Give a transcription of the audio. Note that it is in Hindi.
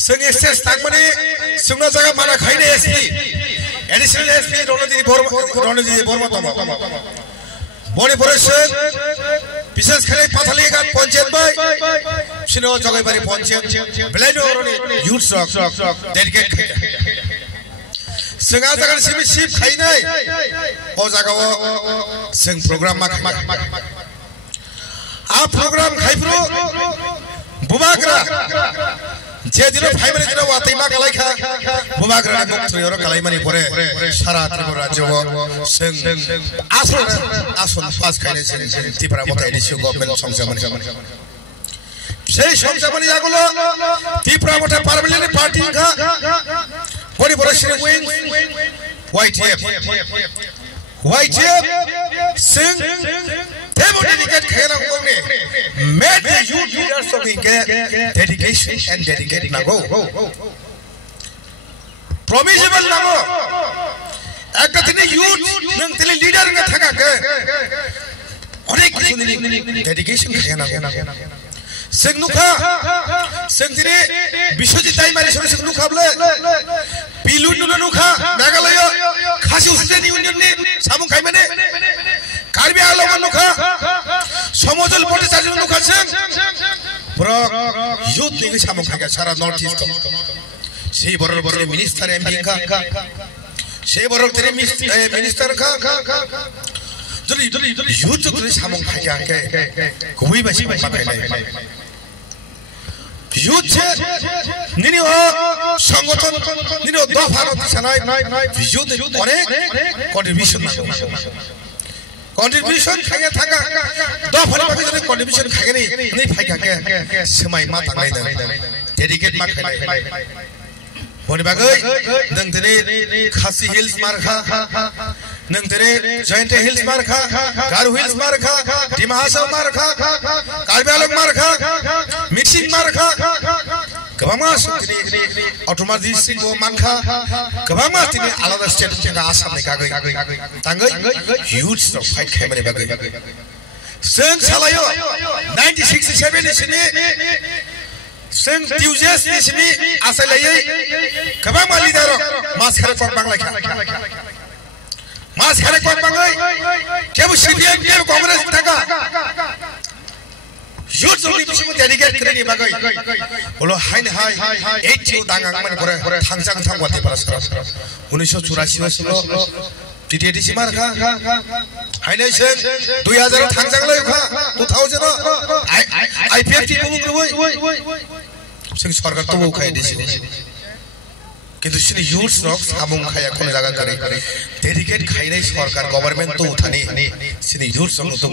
जोंनि स्टेज थांबानि जोंना जायगा माना खायनो एसपि एडिशनेल एसपि रणजित बर्मा दङ मणिपुर विशेष करे पाथालिघाट पंचायत बाय सिनो जगाइबारि पंचायत बेलायनो युथ रक डेडिकेट जोंहा जागोन सिप खायनाय ओ जागाव जों प्रोग्राम मा आ प्रोग्राम खायफ्रु बुबाग्रा जे दिन फाइमानि दिन वातै मा गलायखा बुबाग्रा गथ्रयर गलायमानि परे सारा त्रिपुरा राज्यव जों आसन पास खायनाय जों त्रिपुरा मथा एडिसि गभर्नमेन्ट संजामानि সেই সংজামানি जागुलो त्रिपुरा मथा पार्लियामेन्ट पार्टी का मणिपुर उइं YTF जों डेडिकेट खालामनांगौ ने made the youth leaders of India dedication and dedicate नांगौ promisable नांगौ একটা দিনে youth नों तेले leader ना थाकाके अनेक किसुनि dedication खालामनांगौ जों नुखा जों दिनै बिश्वजित दैमारि जों नुखाब्ले बिलुन नुखा मेघालय खासि स्टेट इउनियननि सामुं खायमाने कार्बि आंलं नुखा समजल भट्टाचार्य नुखा जों ब्रक युथ नि सामुं खायगा सारा नॉर्थ ईस्ट সেই বড় মিনিস্টার এমপি का সেই বড় তেরে মিনিস্টার का যদি युथ যদি সাमुं खायगा के गुबै बासि बायनाय युथ से निनि संगठन निनि दफा दिसानाय युथ अनेक कंट्रीब्यूशन खाया थाका दफा बागै जने कंट्रीब्यूशन खायनि नै फायगा के समाय मा थांनाय डेडिकेट मा खायनाय बनि बागै नों दिनै खासि हिल्स मारखा नों दिनै Jayant hills मारखा Garu hills मारखा Dima Hasao मारखा Karbi Anglong मारखा mixing मारखा गोबां दिनै अट'मा डिस्ट्रिक्ट मानखा गोबां दिनै आलादा स्टेट जोंहा आसामनि गागै थांगै युथ फाइट खायमानि बागै जों सालायो 1967 निसिनि जों टिउजेस निसिनि आसायलायै गोबां लिडार मास खारेकट बांलायखा मास खारेकट बाङै केबो सिपिएम केबो कांग्रेस थाका युथ जोंनि बिसिमो डेडिकेट खालामनि बागै हलो हाइन हाय 80 दांगां माने परे थांजां थांगवाते पारा सारा 1984 नो टिटिएडि सिमारखा हाइनै जों 2000 थांजां लयखा 2000 आईपीएफटी बुंग्रुबै जों सरकार तो बुखाय दिसि किन्तु सिनि युथ रक सामुं खाया कोन जागा करे डेडिकेट खायनाय सरकार गभर्नमेन्ट तो उठानि सिनि युथ रक तो